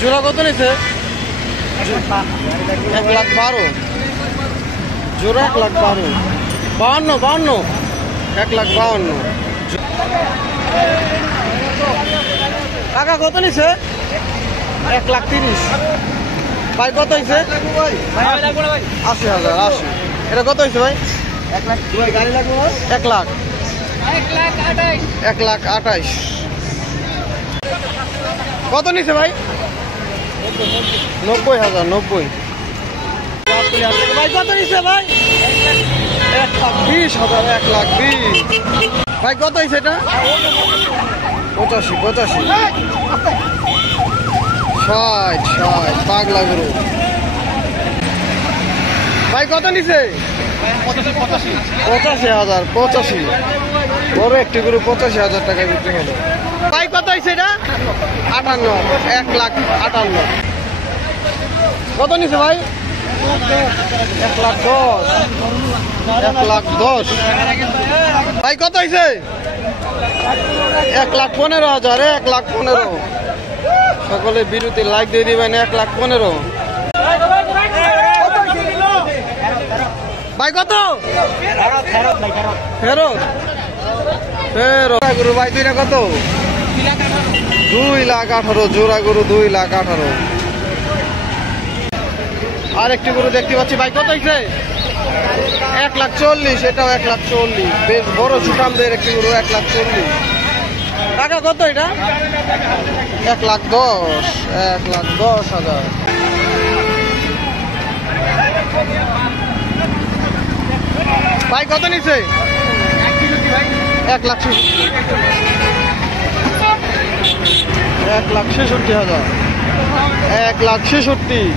জোড়া কত নিছে? 1,12,000। জোড়া 1,12,000। 52 1,52,000। টাকা কত নিছে? 1,30,000। ভাই কত হয়েছে? 80,000। 80। এটা কত হয়েছে ভাই? 1,00,000। 1,28,000। কত নিছে ভাই? 90,000। 90। ভাই কত নিছে ভাই? 1,20,000। 1,20,000। ভাই কত হয়েছে এটা? 85। 60 পাগলা গরু। ভাই কত নিছে? 85,000। 85। বড় একটি গরু 85,000 টাকায় বিক্রি হলো। ভাই কত হয়েছে এটা? 58। 1,58,000। কত নিছে ভাই? 1,10,000। 1,10,000। ভাই কত হয়েছে? 1,15,000। 1,15,000। সকলে বিরতি লাইক দিয়ে দিবেন। 1,15,000। ভাই কত? ফেরত গরু ভাই দুইটা কত? 2,18,000। জোড়া গরু 2,18,000। আর একটি গরু দেখতে পাচ্ছি। ভাই কত হয়েছে? 1,40,000। এটাও 1,40,000। বেশ বড় সুঠামদের একটি গরু 1,40,000 টাকা। কত এটা? 1,10,000। 1,10,000। ভাই কত নিছে? 1,66,000। 1,66,000। 1,66,000।